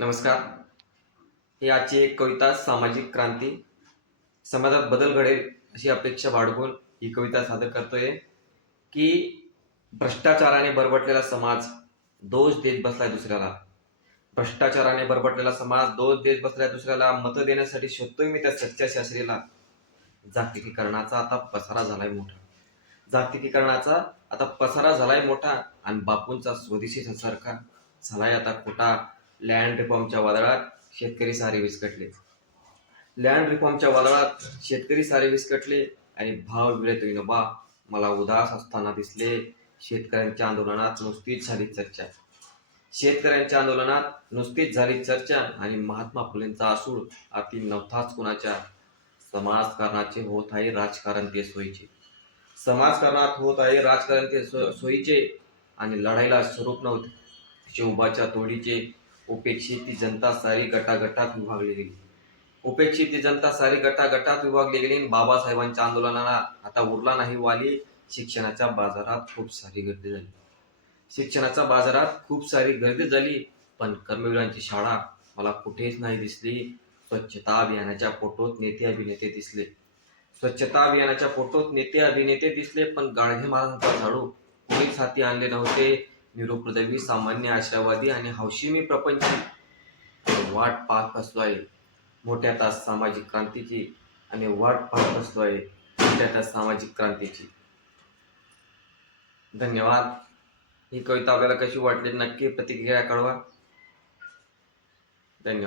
नमस्कार. ही आजची एक कविता सामाजिक क्रांती, समाजात बदल घडेल अशी अपेक्षा बाळगून ही कविता सादर करतोय की भ्रष्टाचाराने बरबटलेला समाज दोष देत बसलाय दुसऱ्याला. भ्रष्टाचाराने बरबटलेला समाज दोष देत बसलाय दुसऱ्याला. मतं देण्यासाठी शोधतोय मी त्या सच्च्या शास्त्रीला. जागतिकीकरणाचा आता पसारा झालाय मोठा. जागतिकीकरणाचा आता पसारा झालाय मोठा आणि बापूंचा स्वदेशी सारखा झालाय आता खोटा. लँड रिफॉर्मच्या वादळात शेतकरी सारे विस्कटले. लँड रिफॉर्मच्या वादळात शेतकरी सारे विस्कटले आणि भाव विळत विनोबा मला उदास असताना दिसले. शेतकऱ्यांच्या आंदोलनात नुसतीच झाली चर्चा. शेतकऱ्यांच्या आंदोलनात नुसतीच झाली चर्चा आणि महात्मा फुलेंचा आसूड आती नव्हताच कुणाच्या. समाजकारणाचे होत आहे राजकारण ते सोयीचे. समाजकारणात होत आहे राजकारण ते सोयीचे आणि लढाईला स्वरूप नव्हते शिवबाच्या तोडीचे. उपेक्षित ती जनता सारी गटागटात विभागली गेली. उपेक्षित ती जनता सारी गटागटात विभागली गेली. बाबासाहेबांच्या आंदोलनाला आता उरला नाही वाली. शिक्षणाच्या बाजारात खूप सारी गर्दी झाली. शिक्षणाच्या बाजारात खूप सारी गर्दी झाली. पण कर्मवीरांची शाळा मला कुठेच नाही दिसली. स्वच्छता अभियानाच्या फोटोत नेते अभिनेते दिसले. स्वच्छता अभियानाच्या फोटोत नेते अभिनेते दिसले. पण गाडगे महाराजांचा झाडू कोणीच हाती आणले नव्हते. निरुपद्रवी सामान्य आशावादी आणि हौशी मी प्रपंची वाट पाहत बसलो आहे मोठ्या तास सामाजिक क्रांतीची. आणि वाट पाहत बसलो आहे मोठ्या तास सामाजिक क्रांतीची. धन्यवाद. ही कविता आपल्याला कशी वाटली नक्की प्रतिक्रिया कळवा. धन्यवाद.